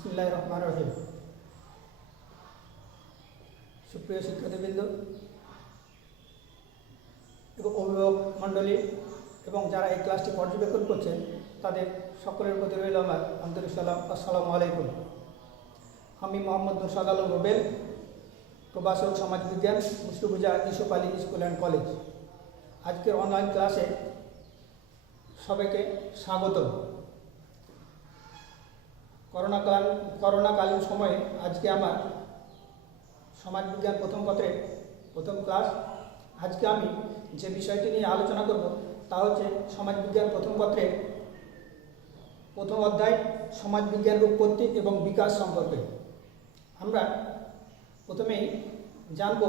বিসমিল্লাহির রহমানির রহিম। সুপ্রিয় শিক্ষার্থীবৃন্দ এবং অভিভাবক মণ্ডলী এবং যারা এই ক্লাসটি পর্যবেক্ষণ করছেন তাদের সকলের প্রতি রইল আমার আন্তরিক সালাম। আসসালামু আলাইকুম। আমি মোহাম্মদ নুরশাদ আলম রুবেল, প্রভাষক সমাজবিজ্ঞান, মুসলিমুজা Yusuf Ali school and college. আজকের অনলাইন ক্লাসে সবাইকে স্বাগতম। করোনাকালীন সময়ে আজকে আমার সমাজবিজ্ঞান প্রথম পত্রের প্রথম ক্লাস। আজকে আমি যে বিষয়টি নিয়ে আলোচনা করব তা হচ্ছে সমাজবিজ্ঞান প্রথম পত্রের প্রথম অধ্যায় সমাজবিজ্ঞানের উৎপত্তি এবং বিকাশ সম্পর্কে। আমরা প্রথমেই জানব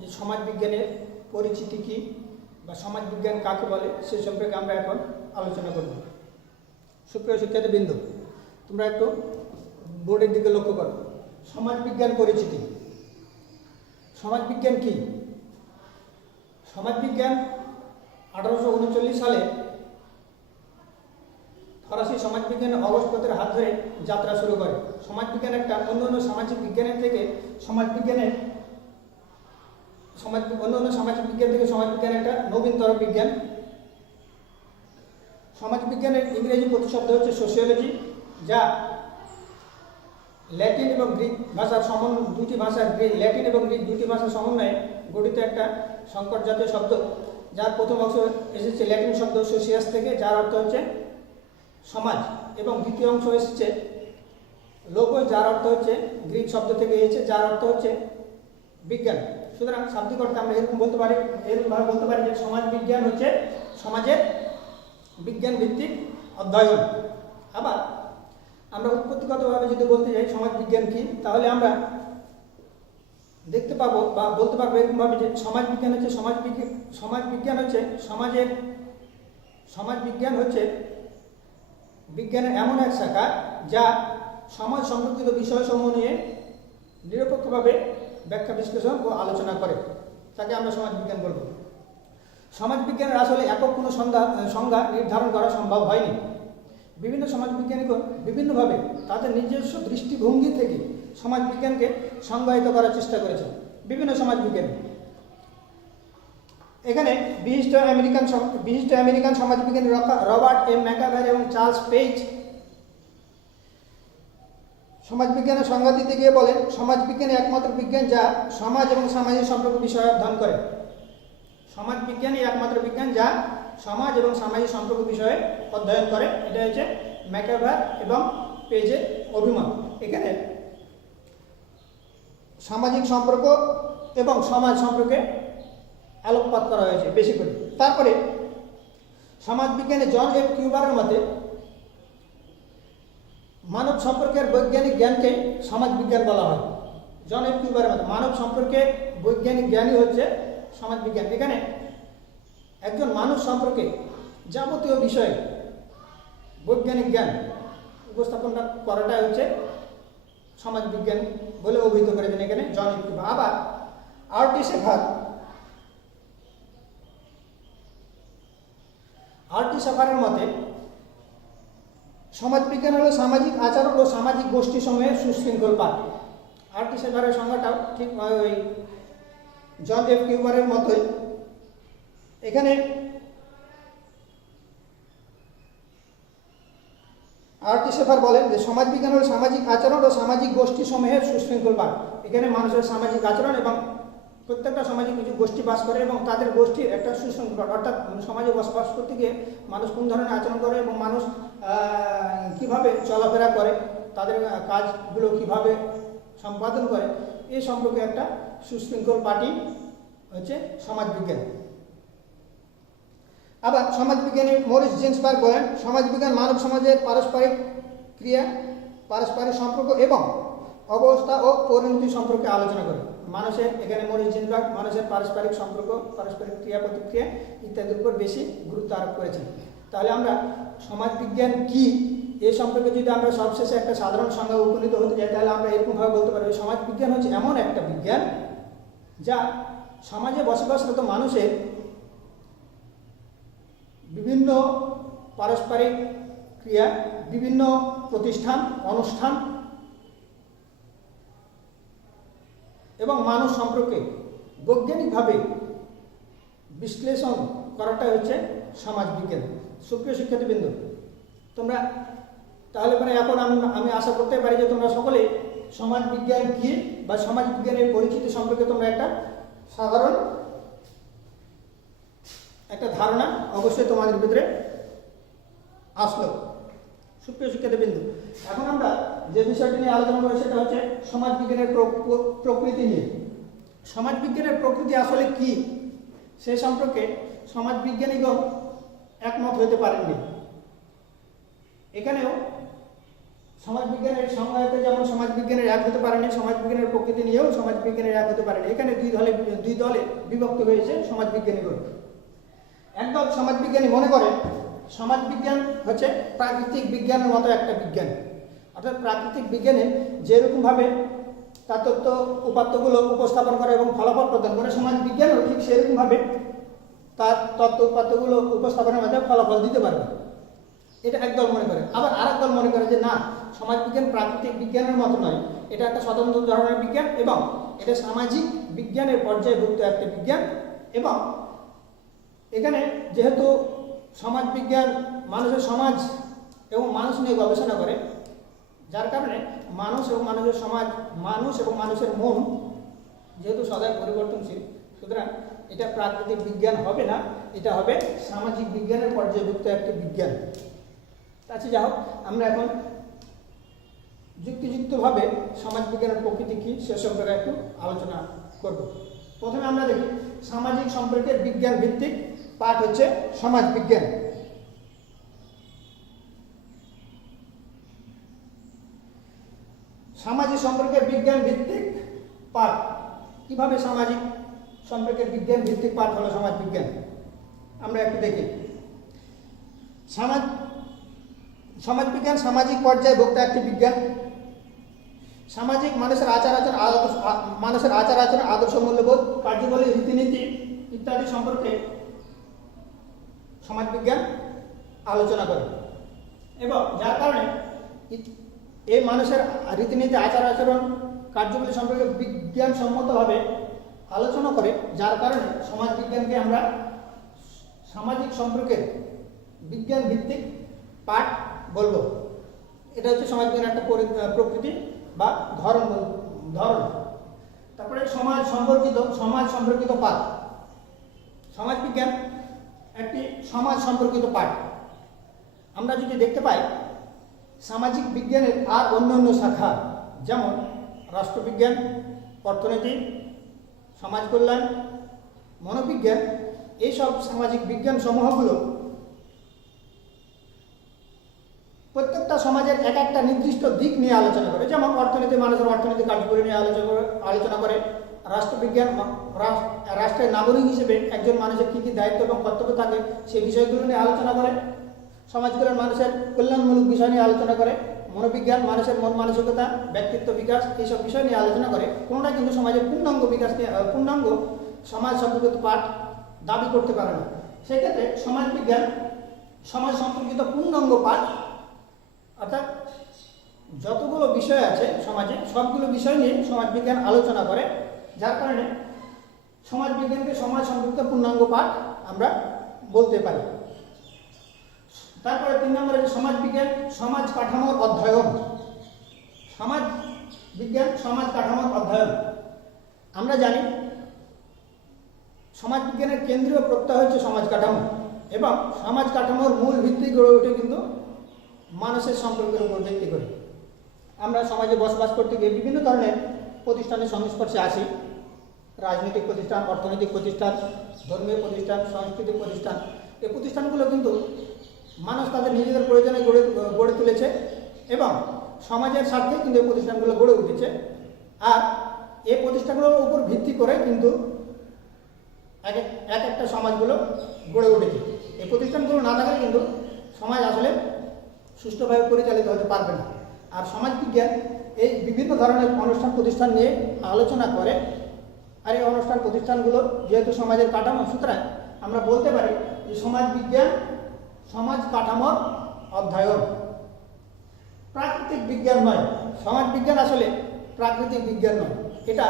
যে সমাজবিজ্ঞানের পরিচিতি কী বা সমাজবিজ্ঞান কাকে বলে সে সম্পর্কে আমরা এখন আলোচনা করব। সুপ্রিয় শিক্ষার্থীবৃন্দ, তোমরা একটু বোর্ডের দিকে লক্ষ্য করো। সমাজবিজ্ঞান পরিচিতি। সমাজবিজ্ঞান কি? সমাজবিজ্ঞান 1839 সালে ফরাসি সমাজবিজ্ঞানের অগস্টপথের হাত ধরে যাত্রা শুরু করে। সমাজবিজ্ঞান একটা অন্যান্য সামাজিক বিজ্ঞানের থেকে সমাজবিজ্ঞান একটা নবীনতর বিজ্ঞান। সমাজবিজ্ঞানের ইংরেজি প্রতিশব্দ হচ্ছে সোশিওলজি, যা ল্যাটিন এবং গ্রিক ভাষার ল্যাটিন এবং গ্রিক দুটি ভাষার সমন্বয়ে গঠিত একটা সংকট জাতীয় শব্দ, যার প্রথম অংশ এসেছে ল্যাটিন শব্দ সোশিয়াস থেকে, যার অর্থ হচ্ছে সমাজ, এবং দ্বিতীয় অংশ এসেছে লোগোস, যার অর্থ হচ্ছে গ্রিক শব্দ থেকে এসেছে, যার অর্থ হচ্ছে বিজ্ঞান। সুতরাং শাব্দিক অর্থে আমরা এরকমভাবে বলতে পারি যে সমাজ বিজ্ঞান হচ্ছে সমাজের বিজ্ঞান ভিত্তিক অধ্যয়ন। আবার আমরা উৎপত্তিগতভাবে যদি বলতে যাই সমাজ বিজ্ঞান কি, তাহলে আমরা দেখতে পাবো বা বলতে পারবো এরকমভাবে যে সমাজ বিজ্ঞান হচ্ছে বিজ্ঞানের এমন এক শাখা যা সমাজ সম্পর্কিত বিষয়সমূহ নিয়ে নিরপেক্ষভাবে ব্যাখ্যা বিশ্লেষণ ও আলোচনা করে, তাকে আমরা সমাজ বিজ্ঞান বলব। সমাজ বিজ্ঞানের আসলে একক কোনো সংজ্ঞা নির্ধারণ করা সম্ভব হয়নি। বিভিন্ন সমাজবিজ্ঞানীগণ বিভিন্নভাবে তাদের নিজস্ব দৃষ্টিভঙ্গি থেকে সমাজবিজ্ঞানকে সংজ্ঞায়িত করার চেষ্টা করেছেন। বিভিন্ন সমাজবিজ্ঞানী এখানে বিশিষ্ট আমেরিকান সমাজবিজ্ঞানী রবার্ট এম ম্যাকাভার এবং চার্লস পেজ সমাজবিজ্ঞানের সংজ্ঞা দিতে গিয়ে বলেন, সমাজবিজ্ঞান একমাত্র বিজ্ঞান যা সমাজ এবং সামাজিক সম্পর্ক বিষয়ে অধ্যয়ন করে। সমাজবিজ্ঞানই একমাত্র বিজ্ঞান যা সমাজ এবং সামাজিক সম্পর্ক বিষয়ে অধ্যয়ন করে। এটা হচ্ছে ম্যাকাভার এবং পেজের অভিমত। এখানে সামাজিক সম্পর্ক এবং সমাজ সম্পর্কে আলোকপাত করা হয়েছে বেশি করে। তারপরে সমাজবিজ্ঞানে জন এফ কিউবারের মতে মানব সম্পর্কের বৈজ্ঞানিক জ্ঞানকে সমাজবিজ্ঞান বলা হয়। জন এফ কিউবারের মতে মানব সম্পর্কে বৈজ্ঞানিক জ্ঞানই হচ্ছে সমাজবিজ্ঞান। এখানে একজন মানুষ সম্পর্কে যাবতীয় বিষয়ে বৈজ্ঞানিক জ্ঞান উপস্থাপন করাটাই হচ্ছে সমাজবিজ্ঞান বলে অভিহিত করেছেন এখানে জন এফ কিউবার। আবার আরটি শেফারের মতে সমাজবিজ্ঞান হলো সামাজিক আচরণ ও সামাজিক গোষ্ঠী সমূহের সুশৃঙ্খল পাঠ। আরটি শেফারের সংজ্ঞাটাও ঠিক ওই জন এফ কিউবারের মতোই। এখানে আরটি শেফার বলেন যে সমাজবিজ্ঞান হলো সামাজিক আচরণ ও সামাজিক গোষ্ঠী সমূহের সুশৃঙ্খল পাঠ। এখানে মানুষের সামাজিক আচরণ এবং প্রত্যেকটা সমাজে কিছু গোষ্ঠী বাস করে এবং তাদের গোষ্ঠীর একটা সুশৃঙ্খল, অর্থাৎ সমাজে বসবাস করতে গিয়ে মানুষ কোন ধরনের আচরণ করে এবং মানুষ কিভাবে চলাফেরা করে, তাদের কাজগুলো কিভাবে সম্পাদন করে, এই সম্পর্কে একটা সুশৃঙ্খল পাঠই হচ্ছে সমাজবিজ্ঞান। আবার সমাজবিজ্ঞানী মরিস জেন্সবার্গ বলেন, সমাজবিজ্ঞান মানব সমাজের পারস্পরিক ক্রিয়া, পারস্পরিক সম্পর্ক এবং অবস্থা ও পরিণতি সম্পর্কে আলোচনা করে। এখানে মরিস জেন্সবার্গ মানুষের পারস্পরিক সম্পর্ক, পারস্পরিক ক্রিয়া প্রতিক্রিয়া ইত্যাদির উপর বেশি গুরুত্ব আরোপ করেছেন। তাহলে আমরা সমাজবিজ্ঞান কি এ সম্পর্কে যদি আমরা সবশেষে একটা সাধারণ সংজ্ঞা উপনীত হতে যাই, তাহলে আমরা এরকমভাবে বলতে পারি সমাজবিজ্ঞান হচ্ছে এমন একটা বিজ্ঞান যা সমাজে বসবাসরত মানুষের বিভিন্ন পারস্পরিক ক্রিয়া, বিভিন্ন প্রতিষ্ঠান, অনুষ্ঠান এবং মানুষ সম্পর্কে বৈজ্ঞানিকভাবে বিশ্লেষণ করাটাই হচ্ছে সমাজবিজ্ঞান। সুপ্রিয় শিক্ষার্থীবৃন্দ, তোমরা তাহলে এখন আমি আশা করতে পারি যে তোমরা সকলে সমাজবিজ্ঞান কি বা সমাজবিজ্ঞানের পরিচিতি সম্পর্কে তোমরা একটা সাধারণ একটা ধারণা অবশ্যই তোমাদের ভিতরে আসলো। সুপ্রিয় শিক্ষার্থীবৃন্দ, এখন আমরা যে বিষয়টি নিয়ে আলোচনা করবো সেটা হচ্ছে সমাজবিজ্ঞানের প্রকৃতি নিয়ে। সমাজবিজ্ঞানের প্রকৃতি আসলে কি সে সম্পর্কে সমাজবিজ্ঞানীগণ একমত হতে পারেননি। এখানেও সমাজবিজ্ঞানের সংজ্ঞাতে যেমন সমাজবিজ্ঞানের এক হতে পারেনি, সমাজবিজ্ঞানের প্রকৃতি নিয়েও সমাজবিজ্ঞানের এক হতে পারেনি। এখানে দুই দলে বিভক্ত হয়েছে সমাজবিজ্ঞানীগণ। একদল সমাজবিজ্ঞানী মনে করে সমাজবিজ্ঞান হচ্ছে প্রাকৃতিক বিজ্ঞানের মতো একটা বিজ্ঞান, অর্থাৎ প্রাকৃতিক বিজ্ঞানে যেরকমভাবে তার তথ্য উপাত্তগুলো উপস্থাপন করে এবং ফলাফল প্রদান করে, সমাজবিজ্ঞানও ঠিক সেরকমভাবে তার তথ্য উপাত্তগুলো উপস্থাপনের মাধ্যমে ফলাফল দিতে পারবে। এটা একদল মনে করে। আবার আরেক দল মনে করে যে না, সমাজবিজ্ঞান প্রাকৃতিক বিজ্ঞানের মতো নয়, এটা একটা স্বতন্ত্র ধরনের বিজ্ঞান এবং এটা সামাজিক বিজ্ঞানের পর্যায়ভুক্ত একটা বিজ্ঞান। এবং এখানে যেহেতু সমাজবিজ্ঞান মানুষের সমাজ এবং মানুষ নিয়ে গবেষণা করে, যার কারণে মানুষ এবং মানুষের সমাজ, মানুষ এবং মানুষের মন যেহেতু সদাই পরিবর্তনশীল, সুতরাং এটা প্রাকৃতিক বিজ্ঞান হবে না, এটা হবে সামাজিক বিজ্ঞানের পর্যায়ভুক্ত একটি বিজ্ঞান। আচ্ছা, যা হোক, আমরা এখন যুক্তিযুক্তভাবে সমাজবিজ্ঞানের প্রকৃতি কী সে সম্পর্কে একটু আলোচনা করব। প্রথমে আমরা দেখি সামাজিক সম্পর্কের বিজ্ঞান ভিত্তিক পাঠ হচ্ছে সমাজবিজ্ঞান। সামাজিক সম্পর্কের বিজ্ঞান ভিত্তিক পাঠ কিভাবে সামাজিক সম্পর্কের বিজ্ঞান ভিত্তিক পাঠ হলো সমাজবিজ্ঞান, আমরা একটু দেখি। সমাজবিজ্ঞান সামাজিক পর্যায়ভুক্ত একটি বিজ্ঞান। সামাজিক মানুষের আচার আচরণ, আদর্শ, মূল্যবোধ, কার্যবলী, রীতিনীতি ইত্যাদি সম্পর্কে সমাজবিজ্ঞান আলোচনা করে এবং যার কারণে এই মানুষের রীতিনীতি, আচার আচরণ, কার্যবলী সম্পর্কে বিজ্ঞানসম্মতভাবে আলোচনা করে, যার কারণে সমাজবিজ্ঞানকে আমরা সামাজিক সম্পর্কের বিজ্ঞান ভিত্তিক পাঠ বলবো। এটা হচ্ছে সমাজবিজ্ঞানের একটা প্রকৃতি বা ধরন। তারপরে সমাজ সম্পর্কিত পাঠ। সমাজবিজ্ঞান একটি সমাজ সম্পর্কিত পাঠ। আমরা যদি দেখতে পাই সামাজিক বিজ্ঞানের আর অন্যান্য শাখা যেমন রাষ্ট্রবিজ্ঞান, অর্থনীতি, সমাজ কল্যাণ, মনোবিজ্ঞান, এইসব সামাজিক বিজ্ঞান সমূহগুলো প্রত্যেকটা সমাজের এক একটা নির্দিষ্ট দিক নিয়ে আলোচনা করে। যেমন অর্থনীতি মানুষের অর্থনৈতিক কার্যকরী নিয়ে আলোচনা করে। রাষ্ট্রবিজ্ঞান রাষ্ট্রের নাগরিক হিসেবে একজন মানুষের কী কী দায়িত্ব এবং কর্তব্য থাকে সেই বিষয়গুলো নিয়ে আলোচনা করে। সমাজ কল্যাণ মানুষের কল্যাণমূলক বিষয় নিয়ে আলোচনা করে। মনোবিজ্ঞান মানুষের মন মানসিকতা, ব্যক্তিত্ব বিকাশ, এইসব বিষয় নিয়ে আলোচনা করে। কোনোটা কিন্তু সমাজের পূর্ণাঙ্গ বিকাশ নিয়ে পূর্ণাঙ্গ সমাজ সম্পর্কিত পাঠ দাবি করতে পারে না। সেক্ষেত্রে সমাজবিজ্ঞান সমাজ সম্পর্কিত পূর্ণাঙ্গ পাঠ, অর্থাৎ যতগুলো বিষয় আছে সমাজে সবগুলো বিষয় নিয়ে সমাজবিজ্ঞান আলোচনা করে, যার কারণে সমাজবিজ্ঞানকে সমাজ সম্পর্কিত পূর্ণাঙ্গ পাঠ আমরা বলতে পারি। তারপরে 3 নম্বরে সমাজবিজ্ঞান সমাজ কাঠামোর অধ্যয়ন। সমাজবিজ্ঞান সমাজ কাঠামোর অধ্যয়ন। আমরা জানি সমাজবিজ্ঞানের কেন্দ্রীয় প্রত্যয় হচ্ছে সমাজ কাঠামো এবং সমাজ কাঠামোর মূল ভিত্তি গড়ে ওঠে কিন্তু মানুষের সম্পর্কের উপর ভিত্তি করে। আমরা সমাজে বসবাস করতে গিয়ে বিভিন্ন ধরনের প্রতিষ্ঠানের সংস্পর্শে আসি। রাজনৈতিক প্রতিষ্ঠান, অর্থনৈতিক প্রতিষ্ঠান, ধর্মীয় প্রতিষ্ঠান, সাংস্কৃতিক প্রতিষ্ঠান। এই প্রতিষ্ঠানগুলো কিন্তু মানুষ তাদের নিজেদের প্রয়োজনে গড়ে তুলেছে এবং সমাজের স্বার্থে কিন্তু এই প্রতিষ্ঠানগুলো গড়ে উঠেছে। আর এই প্রতিষ্ঠানগুলোর উপর ভিত্তি করে কিন্তু এক একটা সমাজগুলো গড়ে উঠেছে। এই প্রতিষ্ঠানগুলো না থাকলে কিন্তু সমাজ আসলে সুষ্ঠুভাবে পরিচালিত হতে পারবে না। আর সমাজবিজ্ঞান এই বিভিন্ন ধরনের অনুষ্ঠান প্রতিষ্ঠান নিয়ে আলোচনা করে। আর এই অনুষ্ঠান প্রতিষ্ঠানগুলো যেহেতু সমাজের কাঠামো, সুতরাং আমরা বলতে পারি যে সমাজবিজ্ঞান সমাজ কাঠামোর অধ্যয়ন, প্রাকৃতিক বিজ্ঞান নয়। সমাজবিজ্ঞান আসলে প্রাকৃতিক বিজ্ঞান নয়, এটা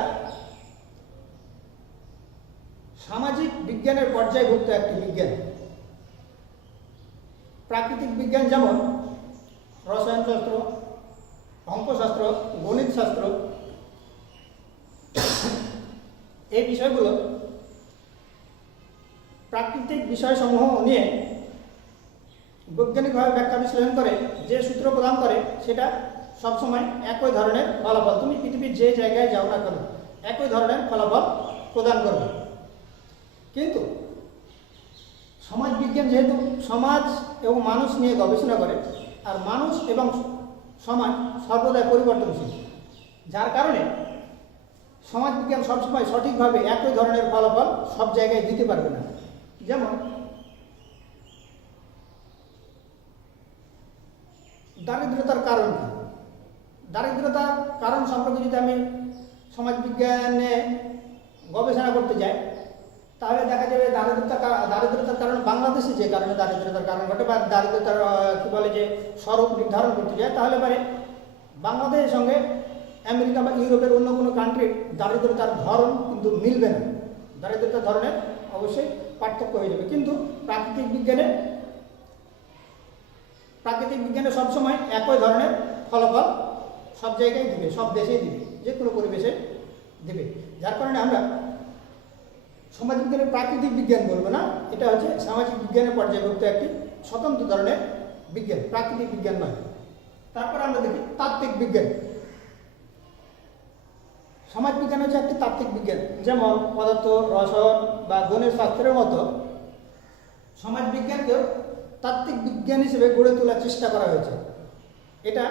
সামাজিক বিজ্ঞানের পর্যায়ভুক্ত একটি বিজ্ঞান। প্রাকৃতিক বিজ্ঞান যেমন রসায়নশাস্ত্র, অঙ্কশাস্ত্র, গণিতশাস্ত্র, এই বিষয়গুলো প্রাকৃতিক বিষয়সমূহ নিয়ে বৈজ্ঞানিকভাবে ব্যাখ্যা বিশ্লেষণ করে যে সূত্র প্রদান করে সেটা সবসময় একই ধরনের ফলাফল, তুমি পৃথিবীর যে জায়গায় যাও না কেন একই ধরনের ফলাফল প্রদান করবে। কিন্তু সমাজ বিজ্ঞান যেহেতু সমাজ এবং মানুষ নিয়ে গবেষণা করে, আর মানুষ এবং সমাজ সর্বদাই পরিবর্তনশীল, যার কারণে সমাজ বিজ্ঞান সবসময় সঠিকভাবে একই ধরনের ফলাফল সব জায়গায় দিতে পারবে না। যেমন দারিদ্রতার কারণ কি? দারিদ্রতার কারণ সম্পর্কে যদি আমি সমাজ বিজ্ঞানে গবেষণা করতে যাই তাহলে দেখা যাবে দারিদ্রতার কারণ বাংলাদেশে যে কারণে দারিদ্রতার কারণ ঘটে বা দারিদ্রতার কী বলে যে স্বরূপ নির্ধারণ করতে যায়, তাহলে পারে বাংলাদেশের সঙ্গে আমেরিকা বা ইউরোপের অন্য কোনো কান্ট্রির দারিদ্রতার ধরন কিন্তু মিলবে না, দারিদ্রতার ধরনের অবশ্যই পার্থক্য হয়ে যাবে। কিন্তু প্রাকৃতিক বিজ্ঞানে সবসময় একই ধরনের ফলাফল সব জায়গায় দিবে, সব দেশেই দিবে, যে কোনো পরিবেশে দেবে, যার কারণে আমরা সমাজ বিজ্ঞানের প্রাকৃতিক বিজ্ঞান বলবো না, এটা হচ্ছে সামাজিক বিজ্ঞানের পর্যায়ভুক্ত একটি স্বতন্ত্র ধরনের বিজ্ঞান, প্রাকৃতিক বিজ্ঞান নয়। তারপর আমরা দেখি তাত্ত্বিক বিজ্ঞান। সমাজ বিজ্ঞান হচ্ছে একটি তাত্ত্বিক বিজ্ঞান, যেমন পদার্থ, রসায়ন বা গণিত শাস্ত্রের মতো সমাজ বিজ্ঞানকেও তাত্ত্বিক বিজ্ঞান হিসেবে গড়ে তোলার চেষ্টা করা হয়েছে। এটা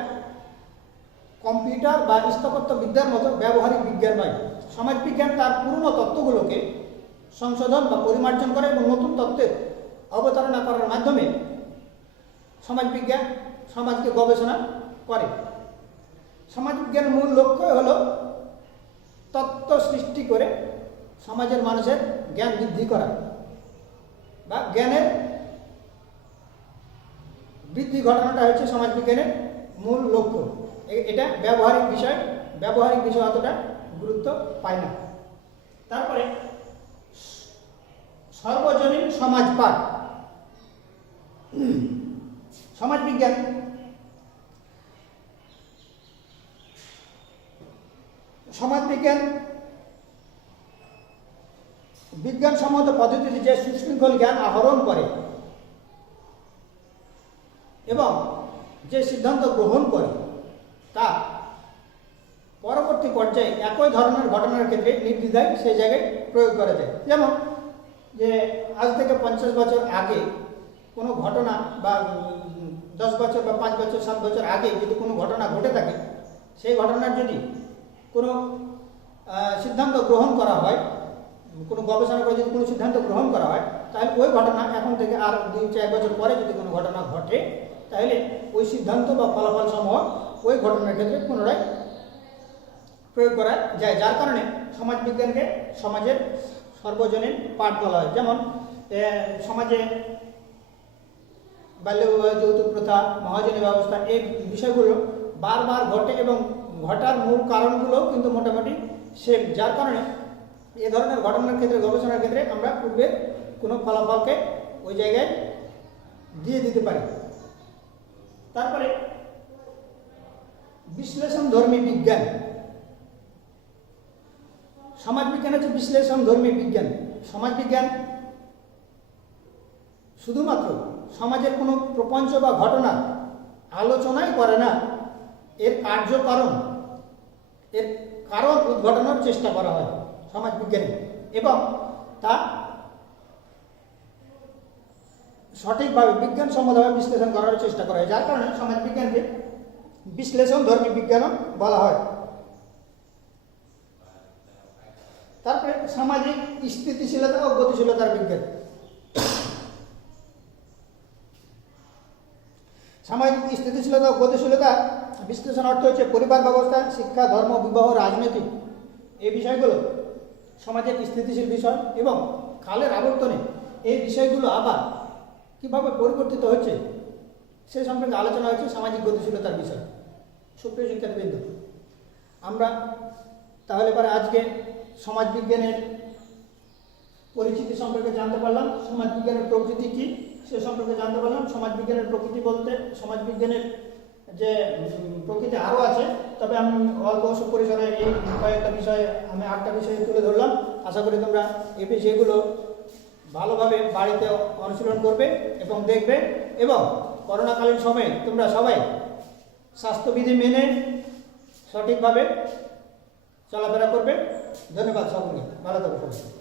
কম্পিউটার বা স্থাপত্য বিদ্যার মতো ব্যবহারিক বিজ্ঞান নয়। সমাজ বিজ্ঞান তার পুরনো তত্ত্বগুলোকে সংশোধন বা পরিমার্জন করে এবং নতুন তত্ত্বের অবতারণা করার মাধ্যমে সমাজ বিজ্ঞান সমাজকে গবেষণা করে। সমাজ বিজ্ঞানের মূল লক্ষ্য হলো তত্ত্ব সৃষ্টি করে সমাজের মানুষের জ্ঞান বৃদ্ধি করা বা জ্ঞানের বৃদ্ধি ঘটানোটা হচ্ছে সমাজ বিজ্ঞানের মূল লক্ষ্য। এটা ব্যবহারিক বিষয় অতটা গুরুত্ব পায় না। তারপরে সর্বজনীন সমাজ পাঠ। সমাজ বিজ্ঞান বিজ্ঞানসম্মত পদ্ধতিতে যে সুশৃঙ্খল জ্ঞান আহরণ করে এবং যে সিদ্ধান্ত গ্রহণ করে তা পরবর্তী পর্যায়ে একই ধরনের ঘটনার ক্ষেত্রে নির্দ্বিধায় সেই জায়গায় প্রয়োগ করা যায়। যেমন যে আজ থেকে 50 বছর আগে কোনো ঘটনা বা 10 বছর বা 5 বছর 7 বছর আগে যদি কোনো ঘটনা ঘটে থাকে, সেই ঘটনার যদি কোনো সিদ্ধান্ত গ্রহণ করা হয়, কোনো গবেষণা করে যদি কোনো সিদ্ধান্ত গ্রহণ করা হয়, তাহলে ওই ঘটনা এখন থেকে আর 2-4 বছর পরে যদি কোনো ঘটনা ঘটে, তাহলে ওই সিদ্ধান্ত বা ফলাফল সমূহ ওই ঘটনার ক্ষেত্রে পুনরায় প্রয়োগ করা যায়, যার কারণে সমাজ বিজ্ঞানকে সমাজের সর্বজনীন পাঠ বলা হয়। যেমন সমাজে বাল্য বিবাহ, যৌতুক প্রথা, মহাজনী ব্যবস্থা, এই বিষয়গুলো বারবার ঘটে এবং ঘটার মূল কারণগুলো কিন্তু মোটামুটি সেম, যার কারণে এ ধরনের ঘটনার ক্ষেত্রে গবেষণার ক্ষেত্রে আমরা পূর্বের কোনো ফলাফলকে ওই জায়গায় দিয়ে দিতে পারি। তারপরে বিশ্লেষণধর্মী বিজ্ঞান। সমাজ বিজ্ঞান হচ্ছে বিশ্লেষণধর্মী বিজ্ঞান। সমাজ বিজ্ঞান শুধুমাত্র সমাজের কোনো প্রপঞ্চ বা ঘটনা আলোচনাই করে না, এর কারণ উদ্ঘাটনের চেষ্টা করা হয় সমাজ বিজ্ঞানে এবং তা সঠিকভাবে বিজ্ঞানসম্মতভাবে বিশ্লেষণ করার চেষ্টা করা হয়, যার কারণে সমাজ বিজ্ঞানকে বিশ্লেষণধর্মী বিজ্ঞানও বলা হয়। তারপরে সামাজিক স্থিতিশীলতা ও গতিশীলতার বিজ্ঞান। সামাজিক স্থিতিশীলতা ও গতিশীলতা বিশ্লেষণ অর্থ হচ্ছে পরিবার ব্যবস্থা, শিক্ষা, ধর্ম, বিবাহ, রাজনীতি, এই বিষয়গুলো সমাজের স্থিতিশীল বিষয় এবং কালের আবর্তনে এই বিষয়গুলো আবার কীভাবে পরিবর্তিত হচ্ছে সে সম্পর্কে আলোচনা হচ্ছে সামাজিক গতিশীলতার বিষয়। সুপ্রিয় শিক্ষার্থীবৃন্দ, আমরা তাহলে পরে আজকে সমাজ বিজ্ঞানের পরিচিতি সম্পর্কে জানতে পারলাম, সমাজবিজ্ঞানের প্রকৃতি কী সে সম্পর্কে জানতে পারলাম। সমাজবিজ্ঞানের প্রকৃতি বলতে সমাজবিজ্ঞানের যে প্রকৃতি আরও আছে, তবে আমি অল্প পরিসরে এই কয়েকটা বিষয়ে আমি 8টা বিষয়ে তুলে ধরলাম। আশা করি তোমরা এই বিষয়গুলো ভালোভাবে বাড়িতে অনুশীলন করবে এবং দেখবে, এবং করোনাকালীন সময়ে তোমরা সবাই স্বাস্থ্যবিধি মেনে সঠিকভাবে চলাফেরা করবে। ধন্যবাদ সকলকে, ভালো থাকো সবাই।